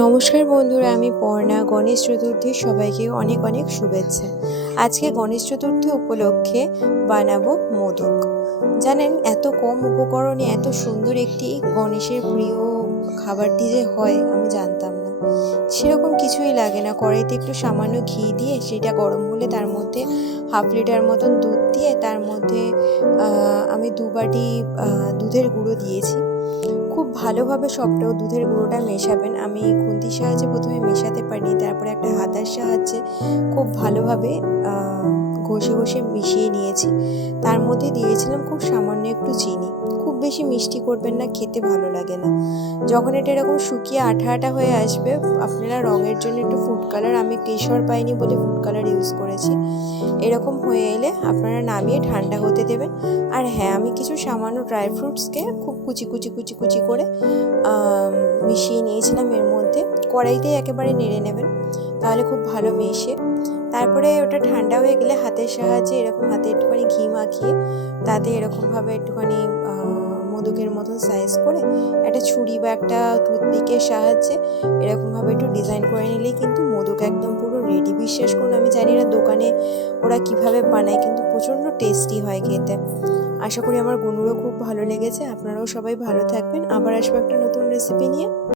নমস্কার বন্ধুরা, আমি পর্ণা। গণেশ চতুর্থীর সবাইকে অনেক অনেক শুভেচ্ছা। আজকে গণেশ চতুর্থী উপলক্ষে বানাবো মোদক। জানেন, এত কম উপকরণে এত সুন্দর একটি গণেশের প্রিয় খাবারটি যে হয় আমি জানতাম না। সেরকম কিছুই লাগে না, কড়াইতে একটু সামান্য ঘি দিয়ে সেটা গরম হলে তার মধ্যে হাফ লিটার মতন দুধ দিয়ে তার মধ্যে আমি 2 বাটি দুধের গুঁড়ো দিয়েছি। খুব ভালোভাবে সবটাও দুধের গুঁড়োটা মেশাবেন। আমি খুন্তির সাহায্যে প্রথমে মেশাতে পারিনি, তারপরে একটা হাতার সাহায্যে খুব ভালোভাবে ঘষে ঘষে মিশিয়ে নিয়েছি। তার মধ্যে দিয়েছিলাম খুব সামান্য একটু চিনি। খুব বেশি মিষ্টি করবেন না, খেতে ভালো লাগে না। যখন এটা এরকম শুকিয়ে আঠা আঠা হয়ে আসবে, আপনারা রঙের জন্য একটু ফুড কালার, আমি কেশর পাইনি বলে ফুড কালার ইউজ করেছি। এরকম হয়ে এলে আপনারা নামিয়ে ঠান্ডা হতে দেবেন। আর হ্যাঁ, আমি কিছু সামান্য ড্রাই ফ্রুটসকে খুব কুচি কুচি কুচি কুচি করে মিশিয়ে নিয়েছিলাম এর মধ্যে। কড়াইতেই একেবারে নেড়ে নেবেন, তাহলে খুব ভালো মেশে। তারপরে ওটা ঠান্ডা হয়ে গেলে হাতের সাহায্যে এরকম হাতে একটুখানি ঘি মাখিয়ে তাতে এরকমভাবে একটুখানি মোদকের মতন সাইজ করে একটা ছুরি বা একটা টুথপিকের সাহায্যে এরকমভাবে একটু ডিজাইন করে নিলেই কিন্তু মোদক একদম পুরো রেডি। বিশ্বাস করুন, আমি জানি না দোকানে ওরা কিভাবে বানায়, কিন্তু প্রচণ্ড টেস্টি হয় খেতে। আশা করি আমার গুনুরও খুব ভালো লেগেছে। আপনারাও সবাই ভালো থাকবেন। আবার আসবো একটা নতুন রেসিপি নিয়ে।